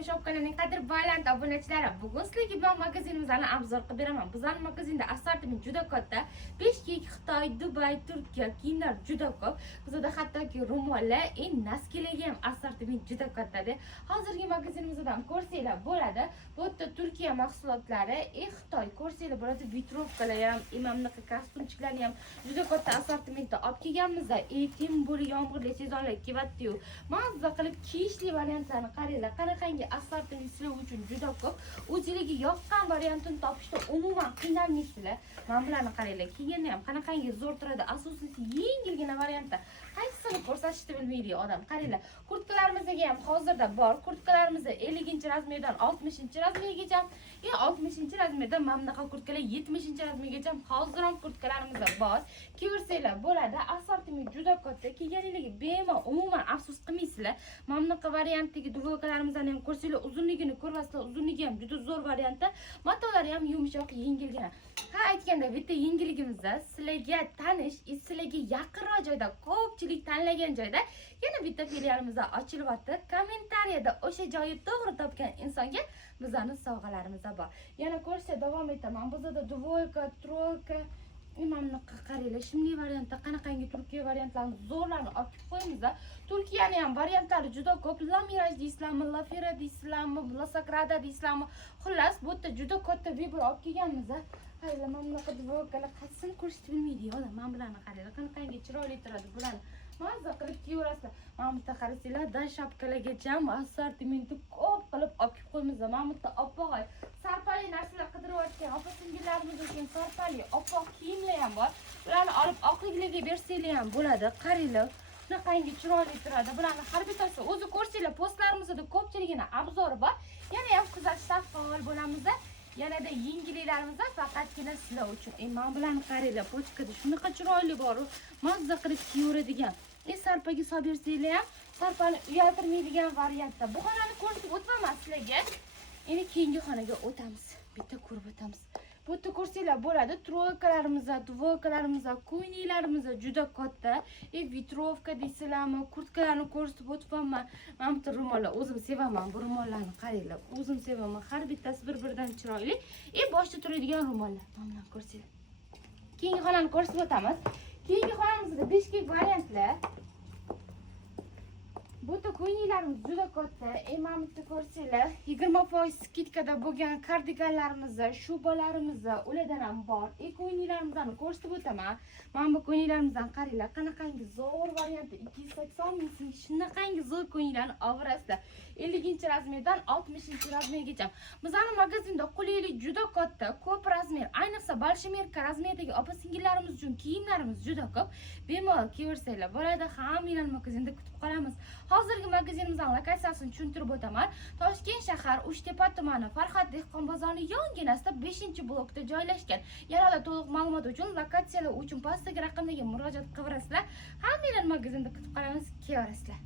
Yumush kanalining qadr baland obunachilari, bugun sizlarga bilan magazinimizni obzor qilib beraman. Bizning magazinda assortiment juda katta. Bishkek, Xitoy, Dubay, Turkiya kiyimlar juda ko'p. Bizda hattoki ro'mollar, naskilarga ham assortiment juda katta. Hozirgi magazinimizdan ko'rsanglar bo'ladi. Bu yerda Turkiya mahsulotlari, Xitoy ko'rsanglar bo'ladi. Vitrovkalar ham, imamniki kostyumchilarni ham juda katta assortimentda olib kelganmiz. Tim bo'li yomg'irli sezonlar kelyapti-yu. Mazza qilib kiyishli variantlarni qaranglar. Qanaqangi assortiment sizlar uchun juda ko'p. O'zingizga yoqqan variantini topishda umuman qiynalmaysizlar. Mana bularni qaranglar. Kiyinganda ham qanaqangi zo'r turadi. Asosiysi yengilgina variantda. Qaysini ko'rsatishni bilmaydi odam. Qaranglar. Kurtkalarimizga ham hozirda bor. Kurtkalarimizni 50-razmerdan 60-razmergacha, 60-razmerdan mana bunaqa kurtkalar 70-razmergacha hozir ham kurtkalarimiz bor. Ko'rsanglar bo'ladi. Assortiment juda katta. Kiyganingizga bemalol umuman afsus qilmaysizlar. Mana bunaqa variantdagi duvokalarimizni ham ko'rsanglar, uzunligini ko'rasizlar. Uzunligi ham juda zo'r variantda. Matolari ham yumshoq, yengilgina. Ha, aytganda bitta yengilligimizda sizlarga tanish, sizlarga yaqinroq joyda, ko'pchilik tanlagan joyda yana bitta filialimiz ochilyapti. Kommentariyada o'sha joyni to'g'ri topgan insonga bizning sovg'alarimiz bor. Yana ko'rsa davom etaman. Bizda duvoka, troyka, imamniki qaranglar. Shimli variantda qanaqangi Turkiya variantlarini zo'rlarni olib qo'yamiz. Turkiyaning ham variantlari juda ko'p. La Miraj deysizlarmi, La Fera deysizlarmi, La Sagrada deysizlarmi? Xullas, bu yerda juda katta vibra olib kelganmiz. Hayla, mana bunaqa duvokalar qaysini ko'rishni bilmaydi. Mana mana bularni qaranglar. Qanaqangi chiroyli turadi bularni. Mazza qilib kiyaverasizlar. Mana bu yerda qarasanglar, dan shapkalargacha assortimenti ko'p qilib olib qo'yamiz. Mana bu yerda oppoq sarpali narsalar qidirayotgan opa-singillarimiz uchun sarpali oppoq kiyimlar ham bor. Bularni olib oqligiga bersanglar ham bo'ladi. Qaranglar. Shunaqangi chiroyli turadi. Bularni har bittasi o'zi ko'rsanglar, postlarimizda ko'pchiligini obzori bor. Yana ham kuzatishda faol bo'lamiz. Yanada yengilliklarimiz faqatgina sizlar uchun. Mana bularni qaranglar, pochkada shunaqa chiroyli bor. Mazza qilib kiyaveradigan. Sarpaga solib bersanglar ham sarpani uyaltirmaydigan variantda. Bu xonani ko'rsatib o'tmaman sizlarga. Endi keyingi xonaga o'tamiz. Bitta ko'rib o'tamiz. Bu yerda ko'rsanglar bo'ladi. Troykalarimiz, duvokalarimiz, ko'ynaklarimiz juda katta. Vitrovka deysizlarmi, kurtkalarni ko'rsatib o'tibman. Mana bu ro'mollar o'zim sevaman. Bu ro'mollarni qaranglar. O'zim sevaman. Har bittasi bir-biridan chiroyli. Boshda turadigan ro'mollar. Mana buni ko'rsanglar. Keyingi xonani ko'rsatib o'tamiz. Keyingi xonamizda beshkek variantlar. Bu yerda ko'ynaklarimiz juda katta. Mana bu ko'rsanglar, 20% skidkada bo'lgan kardiganlarimiz, shubalarimiz ulardan ham bor. Ko'ynaklarimizni ko'rsatib o'taman. Mana bu ko'ynaklarimizdan qaranglar, qanaqangi zo'r variantda 280 ming so'm shunaqangi zo'r ko'ynaklarni olib 50-razmerdan 60-razmergacha. Bizning magazinda qulaylik juda katta, ko'p razmer, ayniqsa bolshemerka razmerdagi opa-singillarimiz uchun kiyimlarimiz juda ko'p. Bemalol kiyaversanglar bo'ladi. Hammani magazinda kutib qolamiz. Hozirgi magazinimizning lokatsiyasini tushuntirib o'taman. Toshkent shahar Uchtepa tumani Farhod dehqon bozorining yonginasida 5-blokda joylashgan. Yanada to'liq ma'lumot uchun lokatsiyalar uchun pastdagi raqamlarga murojaat qilaverasizlar. Hammani magazinda kutib qolamiz. Kiyaverasizlar.